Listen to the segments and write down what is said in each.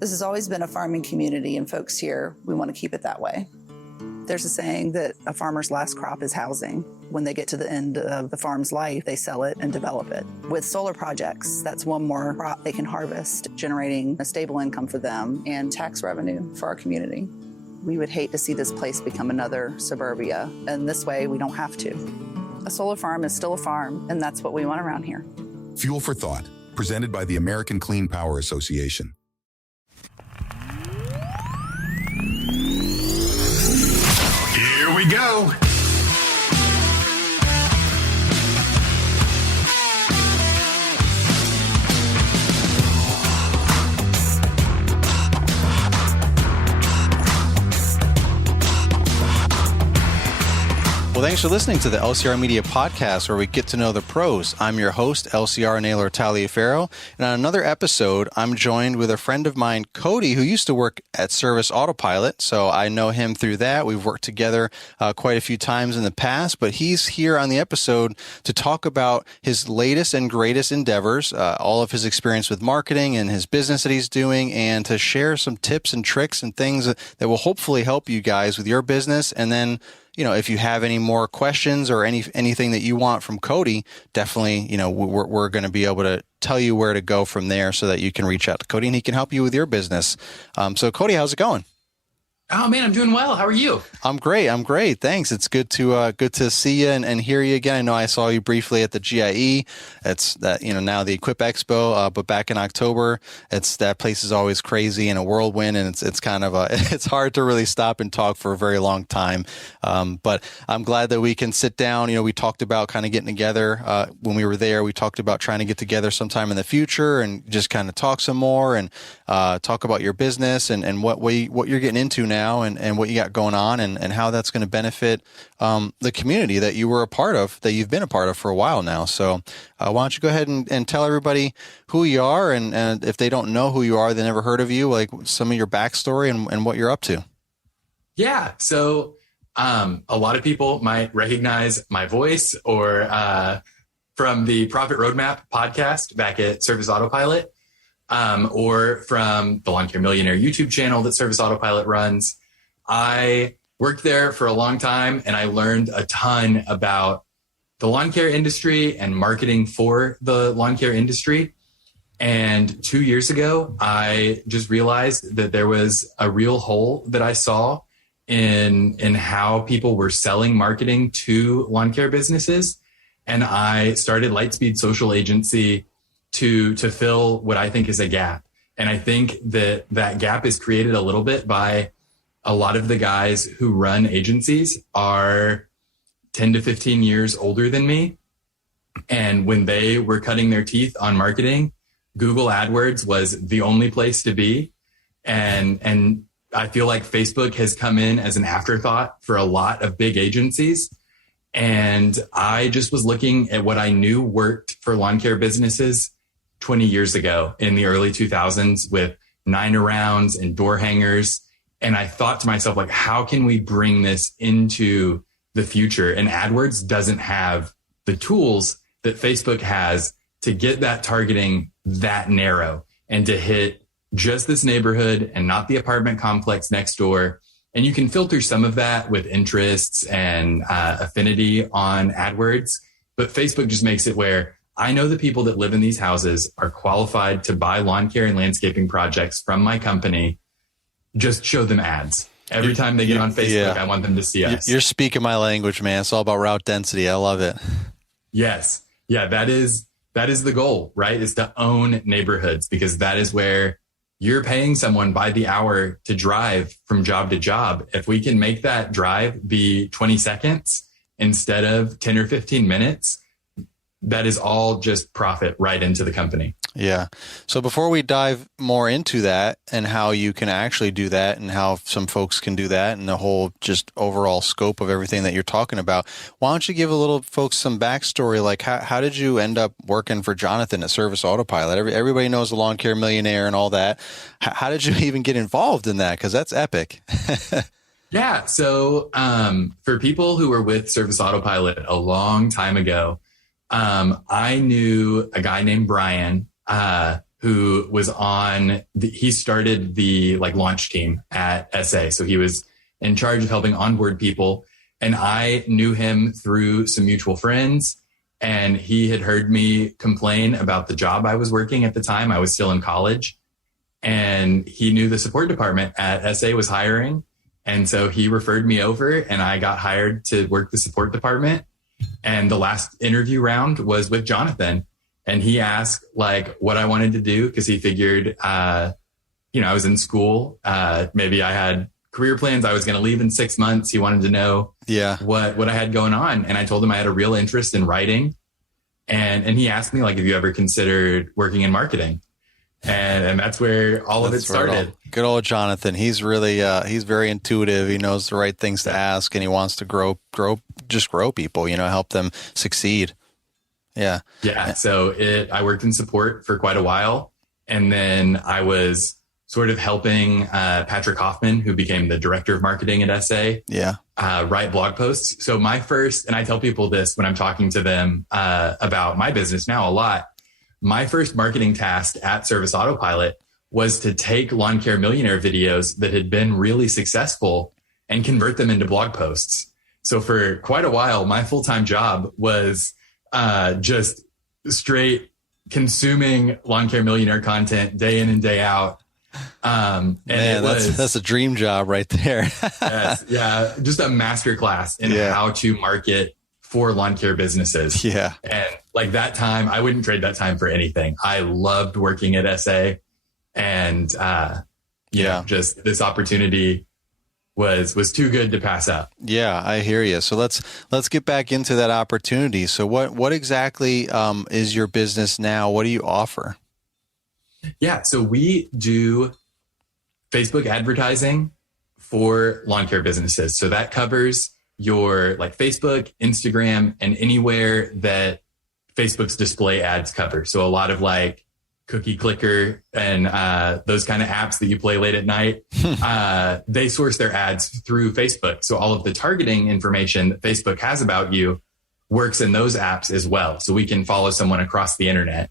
This has always been a farming community, and folks here, we want to keep it that way. There's a saying that a farmer's last crop is housing. When they get to the end of the farm's life, they sell it and develop it. With solar projects, that's one more crop they can harvest, generating a stable income for them and tax revenue for our community. We would hate to see this place become another suburbia, and this way we don't have to. A solar farm is still a farm, and that's what we want around here. Fuel for Thought, presented by the American Clean Power Association. Here we go. Well, thanks for listening to the LCR Media Podcast, where we get to know the pros. I'm your host, LCR Naylor Taliaferro, and on another episode, I'm joined with a friend of mine, Cody, who used to work at Service Autopilot, so I know him through that. We've worked together quite a few times in the past, but he's here on the episode to talk about his latest and greatest endeavors, all of his experience with marketing and his business that he's doing, and to share some tips and tricks and things that will hopefully help you guys with your business. And then, you know, if you have any more questions or anything that you want from Cody, definitely, you know, we're going to be able to tell you where to go from there so that you can reach out to Cody and he can help you with your business. So Cody, how's it going? Oh man, I'm doing well. How are you? I'm great. Thanks. It's good to see you and hear you again. I know I saw you briefly at the GIE. It's that, you know, now the Equip Expo, but back in October, that place is always crazy and a whirlwind, and it's kind of it's hard to really stop and talk for a very long time. But I'm glad that we can sit down. You know, we talked about kind of getting together when we were there. We talked about trying to get together sometime in the future and just kind of talk some more and talk about your business and what you're getting into now and what you got going on and how that's going to benefit the community that you were a part of, that you've been a part of for a while now. So why don't you go ahead and tell everybody who you are, and if they don't know who you are, they never heard of you, like some of your backstory and what you're up to. Yeah. So a lot of people might recognize my voice or from the Profit Roadmap podcast back at Service Autopilot. Or from the Lawn Care Millionaire YouTube channel that Service Autopilot runs. I worked there for a long time, and I learned a ton about the lawn care industry and marketing for the lawn care industry. And 2 years ago, I just realized that there was a real hole that I saw in how people were selling marketing to lawn care businesses. And I started Lightspeed Social Agency to fill what I think is a gap. And I think that gap is created a little bit by a lot of the guys who run agencies are 10 to 15 years older than me. And when they were cutting their teeth on marketing, Google AdWords was the only place to be. And I feel like Facebook has come in as an afterthought for a lot of big agencies. And I just was looking at what I knew worked for lawn care businesses 20 years ago in the early 2000s with 9-arounds and door hangers. And I thought to myself, like, how can we bring this into the future? And AdWords doesn't have the tools that Facebook has to get that targeting that narrow and to hit just this neighborhood and not the apartment complex next door. And you can filter some of that with interests and affinity on AdWords. But Facebook just makes it where I know the people that live in these houses are qualified to buy lawn care and landscaping projects from my company. Just show them ads. Every time they get on Facebook, I want them to see us. You're speaking my language, man. It's all about route density. I love it. Yes. Yeah, that is the goal, right? Is to own neighborhoods, because that is where you're paying someone by the hour to drive from job to job. If we can make that drive be 20 seconds instead of 10 or 15 minutes, that is all just profit right into the company. Yeah. So before we dive more into that and how you can actually do that and how some folks can do that and the whole just overall scope of everything that you're talking about, why don't you give a little folks some backstory? Like how did you end up working for Jonathan at Service Autopilot? Everybody knows the Lawn Care Millionaire and all that. How did you even get involved in that? Because that's epic. Yeah. So for people who were with Service Autopilot a long time ago, I knew a guy named Brian who was he started the like launch team at SA. So he was in charge of helping onboard people. And I knew him through some mutual friends. And he had heard me complain about the job I was working at the time. I was still in college. And he knew the support department at SA was hiring. And so he referred me over and I got hired to work the support department. And the last interview round was with Jonathan. And he asked like what I wanted to do because he figured, I was in school. Maybe I had career plans. I was going to leave in 6 months. He wanted to know what I had going on. And I told him I had a real interest in writing. And he asked me like, have you ever considered working in marketing? And that's where all of it started. Good old Jonathan. He's really, he's very intuitive. He knows the right things to ask and he wants to grow people, help them succeed. Yeah. Yeah. So I worked in support for quite a while. And then I was sort of helping Patrick Hoffman, who became the director of marketing at SA, write blog posts. So my first, and I tell people this when I'm talking to them about my business now a lot, my first marketing task at Service Autopilot was to take Lawn Care Millionaire videos that had been really successful and convert them into blog posts. So for quite a while, my full-time job was just straight consuming Lawn Care Millionaire content day in and day out. And man, that's a dream job right there. Yes, yeah, just a masterclass in how to market for lawn care businesses. Yeah. And like that time, I wouldn't trade that time for anything. I loved working at SA and, just this opportunity was too good to pass up. Yeah, I hear you. So let's get back into that opportunity. So what exactly is your business now? What do you offer? Yeah. So we do Facebook advertising for lawn care businesses. So that covers your like Facebook, Instagram, and anywhere that Facebook's display ads cover. So a lot of like Cookie Clicker and those kind of apps that you play late at night, they source their ads through Facebook. So all of the targeting information that Facebook has about you works in those apps as well. So we can follow someone across the internet.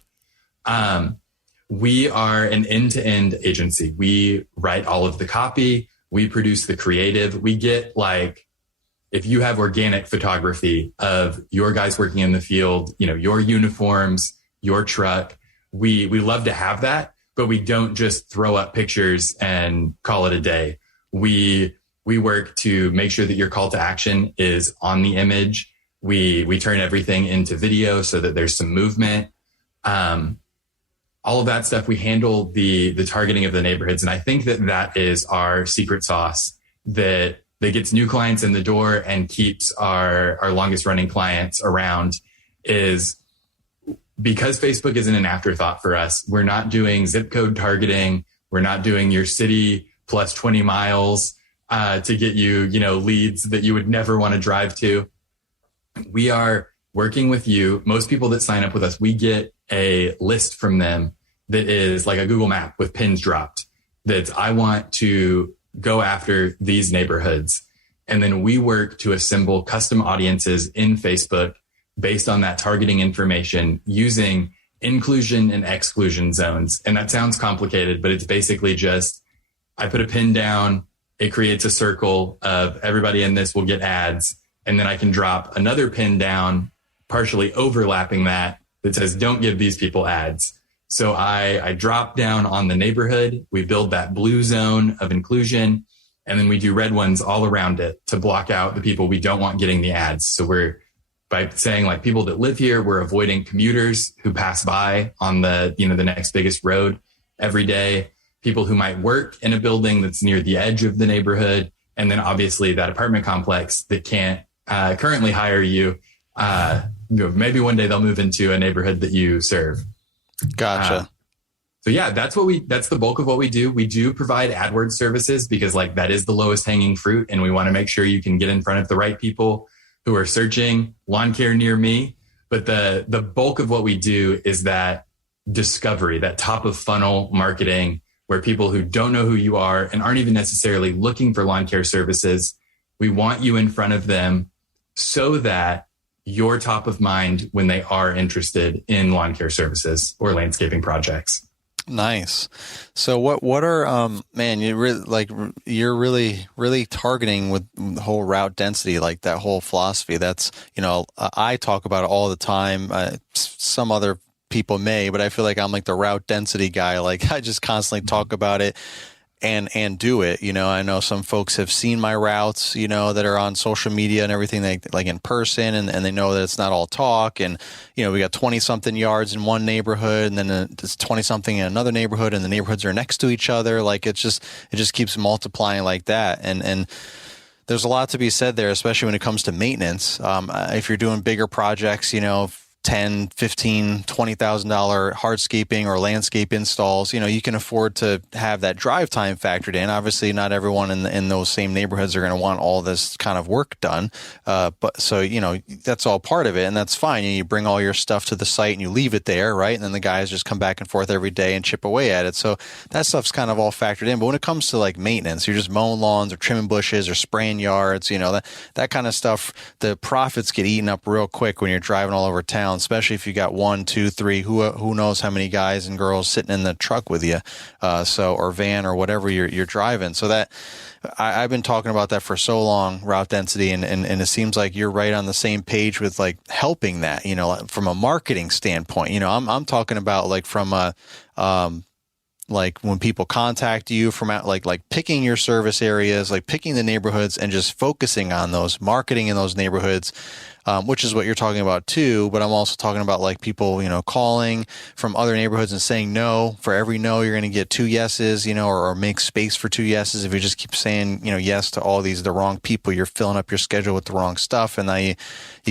We are an end-to-end agency. We write all of the copy. We produce the creative. We get like, if you have organic photography of your guys working in the field, your uniforms, your truck, we love to have that, but we don't just throw up pictures and call it a day. We work to make sure that your call to action is on the image. We turn everything into video so that there's some movement. All of that stuff, we handle the targeting of the neighborhoods. And I think that is our secret sauce that gets new clients in the door and keeps our longest running clients around, is because Facebook isn't an afterthought for us. We're not doing zip code targeting. We're not doing your city plus 20 miles to get you, leads that you would never want to drive to. We are working with you. Most people that sign up with us, we get a list from them that is like a Google map with pins dropped. That I want to go after these neighborhoods. And then we work to assemble custom audiences in Facebook based on that targeting information using inclusion and exclusion zones. And that sounds complicated, but it's basically just, I put a pin down, it creates a circle of everybody in this will get ads. And then I can drop another pin down, partially overlapping that says, don't give these people ads. So I drop down on the neighborhood. We build that blue zone of inclusion, and then we do red ones all around it to block out the people we don't want getting the ads. So we're, by saying like people that live here, we're avoiding commuters who pass by on the next biggest road every day, people who might work in a building that's near the edge of the neighborhood. And then obviously that apartment complex that can't currently hire you. Maybe one day they'll move into a neighborhood that you serve. Gotcha. So yeah, that's the bulk of what we do. We do provide AdWords services because like that is the lowest hanging fruit. And we want to make sure you can get in front of the right people who are searching lawn care near me. But the bulk of what we do is that discovery, that top of funnel marketing, where people who don't know who you are and aren't even necessarily looking for lawn care services, we want you in front of them so that you're top of mind when they are interested in lawn care services or landscaping projects. Nice. So what are man, you're really targeting with the whole route density, like that whole philosophy. That's, I talk about it all the time. Some other people may, but I feel like I'm like the route density guy. Like I just constantly talk about it and do it. I know some folks have seen my routes, that are on social media and everything, like in person, and they know that it's not all talk. And, we got 20 something yards in one neighborhood, and then it's 20 something in another neighborhood, and the neighborhoods are next to each other. Like it just keeps multiplying like that. And there's a lot to be said there, especially when it comes to maintenance. If you're doing bigger projects, $10, $15, $20,000 hardscaping or landscape installs, you can afford to have that drive time factored in. Obviously, not everyone in those same neighborhoods are going to want all this kind of work done. But so, that's all part of it, and that's fine. You bring all your stuff to the site and you leave it there, right? And then the guys just come back and forth every day and chip away at it. So that stuff's kind of all factored in. But when it comes to like maintenance, you're just mowing lawns or trimming bushes or spraying yards, that kind of stuff, the profits get eaten up real quick when you're driving all over town, especially if you got 1, 2, 3, who knows how many guys and girls sitting in the truck with you, or van or whatever you're driving. So that I've been talking about that for so long, route density, and it seems like you're right on the same page with like helping that, from a marketing standpoint. I'm talking about like from a like when people contact you from out, like picking your service areas, like picking the neighborhoods and just focusing on those, marketing in those neighborhoods, which is what you're talking about too. But I'm also talking about like people, calling from other neighborhoods and saying no. For every no, you're going to get 2 yeses, or make space for 2 yeses. If you just keep saying, yes to all the wrong people, you're filling up your schedule with the wrong stuff. And now you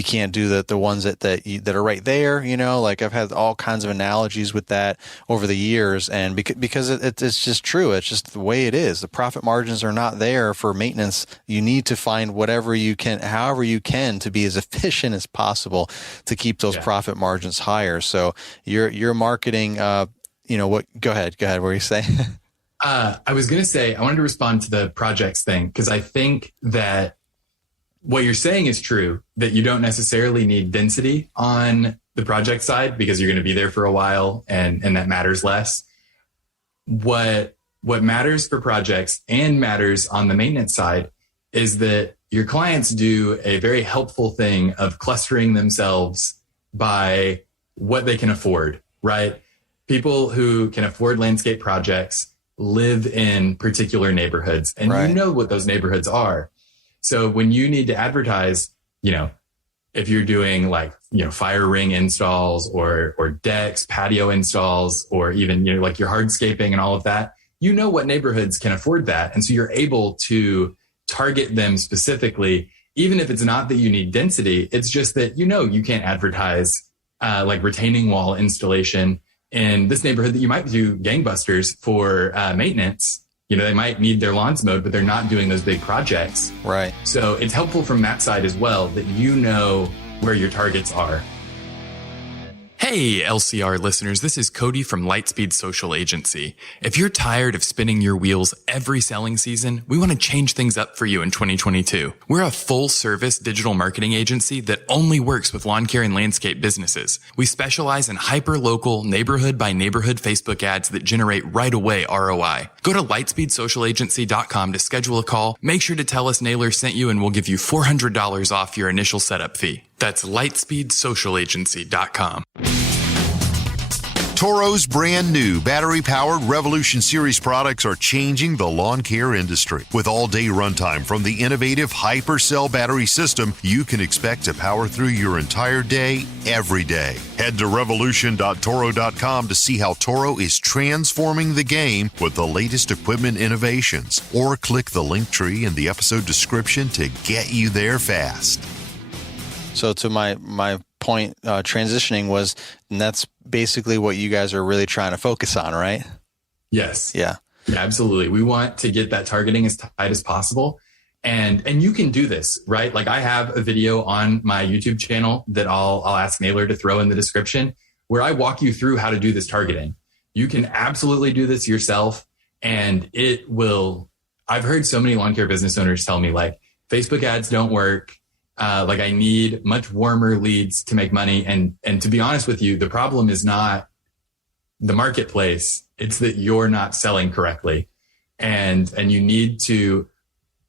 can't do the ones that are right there, like I've had all kinds of analogies with that over the years. And because it's just true. It's just the way it is. The profit margins are not there for maintenance. You need to find however you can to be as efficient as possible to keep those profit margins higher. So your marketing, go ahead. What were you saying? I was going to say, I wanted to respond to the projects thing, because I think that what you're saying is true, that you don't necessarily need density on the project side because you're going to be there for a while and that matters less. What matters for projects and matters on the maintenance side is that your clients do a very helpful thing of clustering themselves by what they can afford, right? People who can afford landscape projects live in particular neighborhoods, and right. You know what those neighborhoods are. So when you need to advertise, if you're doing fire ring installs or decks, patio installs, or even, like your hardscaping and all of that, what neighborhoods can afford that. And so you're able to target them specifically, even if it's not that you need density. It's just that, you can't advertise like retaining wall installation in this neighborhood that you might do gangbusters for maintenance. They might need their lawns mowed, but they're not doing those big projects. Right. So it's helpful from that side as well, that where your targets are. Hey, LCR listeners, this is Cody from Lightspeed Social Agency. If you're tired of spinning your wheels every selling season, we want to change things up for you in 2022. We're a full-service digital marketing agency that only works with lawn care and landscape businesses. We specialize in hyper-local, neighborhood-by-neighborhood Facebook ads that generate right away ROI. Go to lightspeedsocialagency.com to schedule a call. Make sure to tell us Naylor sent you, and we'll give you $400 off your initial setup fee. That's lightspeedsocialagency.com. Toro's brand new battery-powered Revolution Series products are changing the lawn care industry. With all-day runtime from the innovative HyperCell battery system, you can expect to power through your entire day, every day. Head to revolution.toro.com to see how Toro is transforming the game with the latest equipment innovations, or click the link tree in the episode description to get you there fast. So to my point, transitioning was, and that's basically what you guys are really trying to focus on, right? Yes. Yeah, absolutely. We want to get that targeting as tight as possible. And you can do this, right? Like I have a video on my YouTube channel that I'll ask Naylor to throw in the description, where I walk you through how to do this targeting. You can absolutely do this yourself, and it will. I've heard so many lawn care business owners tell me, like, Facebook ads don't work. Like I need much warmer leads to make money. And to be honest with you, the problem is not the marketplace. It's that you're not selling correctly. And you need to,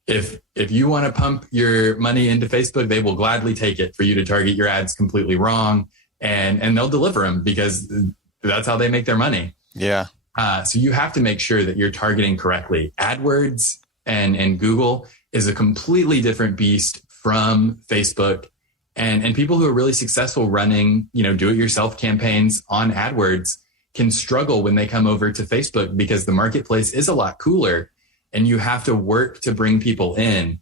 if you want to pump your money into Facebook, they will gladly take it for you to target your ads completely wrong, and they'll deliver them because that's how they make their money. Yeah. So you have to make sure that you're targeting correctly. AdWords and Google is a completely different beast from Facebook, and people who are really successful running, do-it-yourself campaigns on AdWords can struggle when they come over to Facebook because the marketplace is a lot cooler and you have to work to bring people in.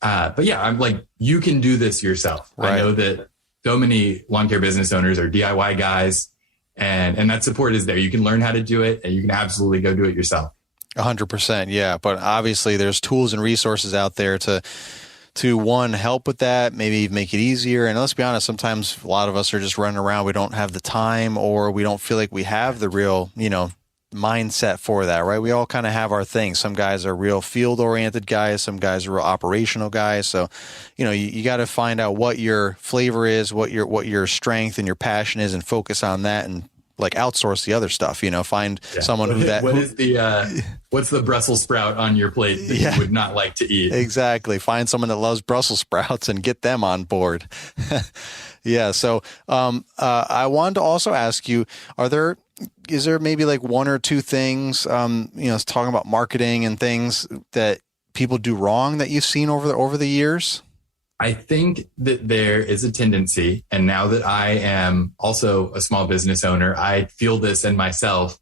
But yeah, I'm like, you can do this yourself. Right. I know that so many lawn care business owners are DIY guys, and that support is there. You can learn how to do it, and you can absolutely go do it yourself. 100%. Yeah. But obviously there's tools and resources out there to one, help with that, maybe make it easier. And let's be honest, sometimes a lot of us are just running around. We don't have the time, or we don't feel like we have the real, mindset for that, right? We all kind of have our things. Some guys are real field oriented guys. Some guys are real operational guys. So, you got to find out what your flavor is, what your strength and your passion is, and focus on that, and like outsource the other stuff, find someone what's the Brussels sprout on your plate that you would not like to eat? Exactly. Find someone that loves Brussels sprouts and get them on board. Yeah. So, I wanted to also ask you, is there maybe like one or two things, talking about marketing and things that people do wrong that you've seen over the years? I think that there is a tendency, and now that I am also a small business owner, I feel this in myself,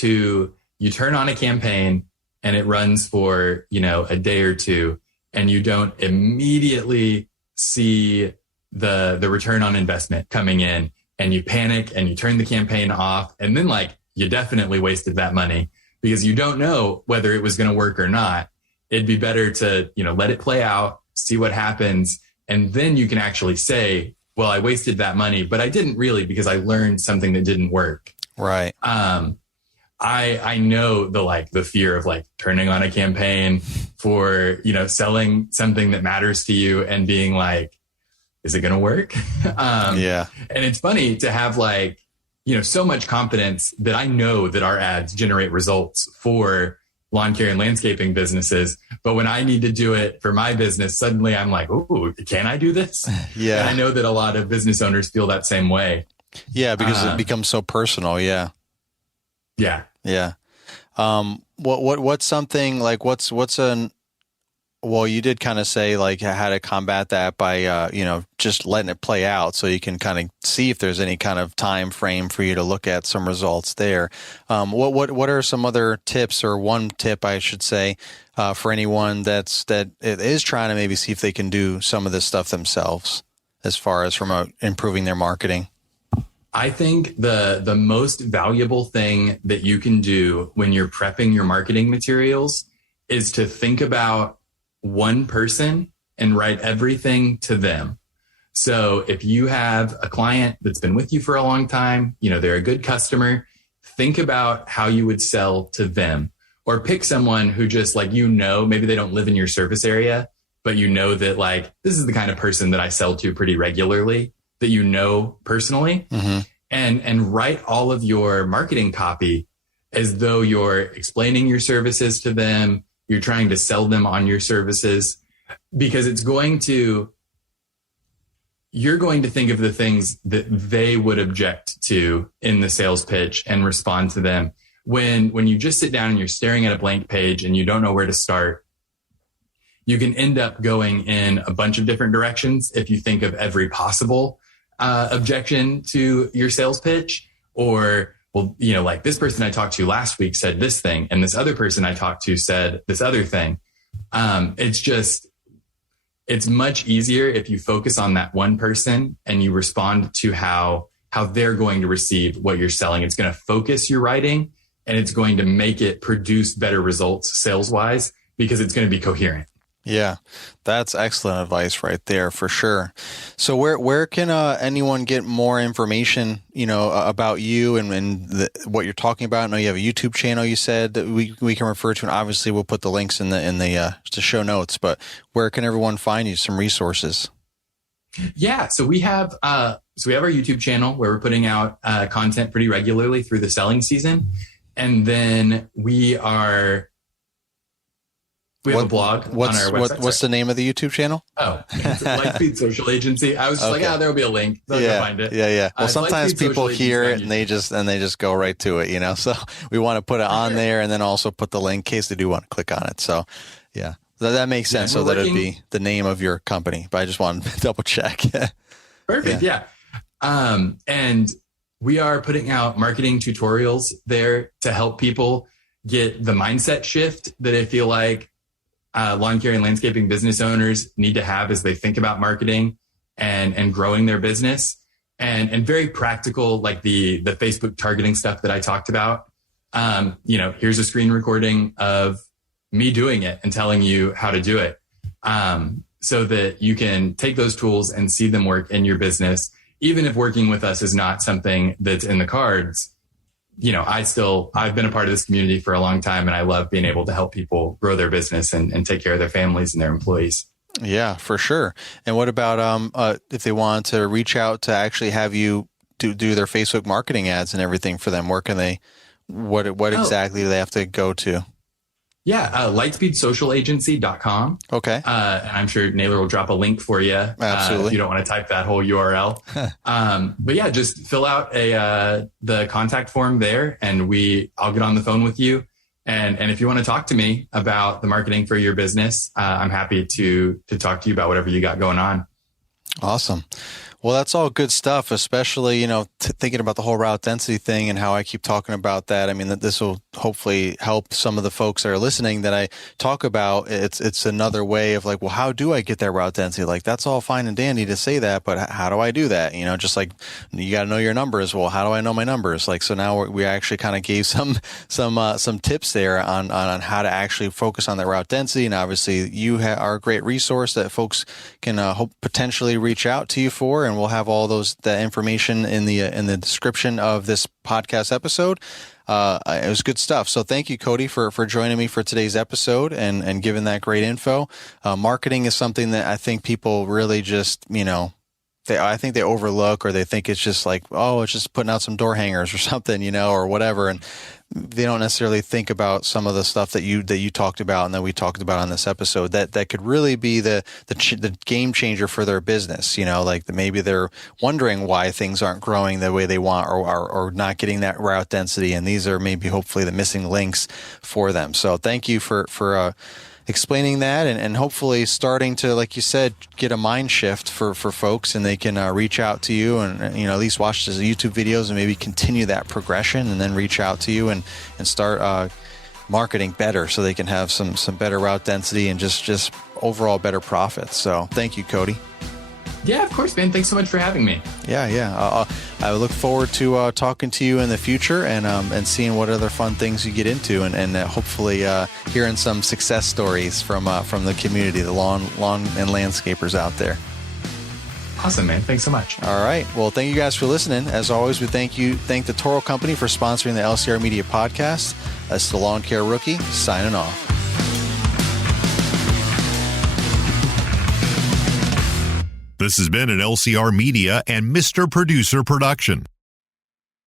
you turn on a campaign and it runs for, a day or two, and you don't immediately see the return on investment coming in, and you panic and you turn the campaign off, and then you definitely wasted that money because you don't know whether it was going to work or not. It'd be better to, let it play out, see what happens. And then you can actually say, well, I wasted that money, but I didn't really, because I learned something that didn't work. Right. I know the fear of turning on a campaign for, selling something that matters to you and being like, is it going to work? Yeah. And it's funny to have so much confidence that I know that our ads generate results for lawn care and landscaping businesses. But when I need to do it for my business, suddenly I'm like, oh, can I do this? Yeah. And I know that a lot of business owners feel that same way. Yeah. Because it becomes so personal. Yeah. Yeah. Yeah. What's something well, you did kind of say how to combat that by, just letting it play out so you can kind of see if there's any kind of time frame for you to look at some results there. What are some other tips, or one tip I should say, for anyone that is trying to maybe see if they can do some of this stuff themselves as far as from improving their marketing? I think the most valuable thing that you can do when you're prepping your marketing materials is to think about one person and write everything to them. So if you have a client that's been with you for a long time, they're a good customer, think about how you would sell to them, or pick someone who just maybe they don't live in your service area, but that this is the kind of person that I sell to pretty regularly, that personally, mm-hmm. and write all of your marketing copy as though you're explaining your services to them. You're trying to sell them on your services, because you're going to think of the things that they would object to in the sales pitch and respond to them. When you just sit down and you're staring at a blank page and you don't know where to start, you can end up going in a bunch of different directions if you think of every possible objection to your sales pitch. Or, well, this person I talked to last week said this thing, and this other person I talked to said this other thing. It's much easier if you focus on that one person and you respond to how they're going to receive what you're selling. It's going to focus your writing, and it's going to make it produce better results sales wise, because it's going to be coherent. Yeah, that's excellent advice right there for sure. So where can anyone get more information, about you and what you're talking about? I know you have a YouTube channel, you said, that we can refer to, and obviously we'll put the links in the show notes, but where can everyone find you, some resources? Yeah, so we have our YouTube channel where we're putting out content pretty regularly through the selling season. And then we have a blog on our website. What's the name of the YouTube channel? Oh, it's Lightspeed Social Agency. I was just Okay. there'll be a link. They'll go find it. Yeah. Well, It's sometimes Lightspeed people Social hear it Agency and they just go right to it, you know. So we want to put it on there and then also put the link in case they do want to click on it. So yeah, that makes sense. Yeah, so that it'd be the name of your company. But I just wanted to double check. Perfect. Yeah. And we are putting out marketing tutorials there to help people get the mindset shift that I feel like lawn care and landscaping business owners need to have as they think about marketing and growing their business, and very practical, like the Facebook targeting stuff that I talked about. Here's a screen recording of me doing it and telling you how to do it, so that you can take those tools and see them work in your business. Even if working with us is not something that's in the cards, I've been a part of this community for a long time, and I love being able to help people grow their business and take care of their families and their employees. Yeah, for sure. And what about if they want to reach out to actually have you do their Facebook marketing ads and everything for them? Where can they? What exactly do they have to go to? Yeah, lightspeedsocialagency.com. Okay. And I'm sure Naylor will drop a link for you. Absolutely. If you don't want to type that whole URL. But yeah, just fill out the contact form there, and I'll get on the phone with you. And if you want to talk to me about the marketing for your business, I'm happy to talk to you about whatever you got going on. Awesome. Well, that's all good stuff, especially, thinking about the whole route density thing and how I keep talking about that. I mean, that this will hopefully help some of the folks that are listening that I talk about. It's another way of like, well, how do I get that route density? Like, that's all fine and dandy to say that, but how do I do that? Just like you got to know your numbers. Well, how do I know my numbers? Like, so now we actually kind of gave some tips there on how to actually focus on that route density. And obviously you are a great resource that folks can potentially reach out to you for. And we'll have all that information in the description of this podcast episode. It was good stuff. So thank you, Cody, for joining me for today's episode and giving that great info. Marketing is something that I think people really just, I think they overlook, or they think it's just like, oh, it's just putting out some door hangers or something, or whatever. And they don't necessarily think about some of the stuff that you talked about and that we talked about on this episode that could really be the game changer for their business. Like maybe they're wondering why things aren't growing the way they want, or not getting that route density. And these are maybe hopefully the missing links for them. So thank you for explaining that and hopefully starting to, like you said, get a mind shift for folks, and they can reach out to you and at least watch the YouTube videos and maybe continue that progression, and then reach out to you and start marketing better so they can have some better route density and just overall better profits. So thank you, Cody. Yeah, of course, man. Thanks so much for having me. Yeah. I look forward to talking to you in the future and seeing what other fun things you get into, and hopefully hearing some success stories from the community, the lawn and landscapers out there. Awesome, man. Thanks so much. All right. Well, thank you guys for listening. As always, we thank the Toro Company for sponsoring the LCR Media Podcast. That's the Lawn Care Rookie signing off. This has been an LCR Media and Mr. Producer production.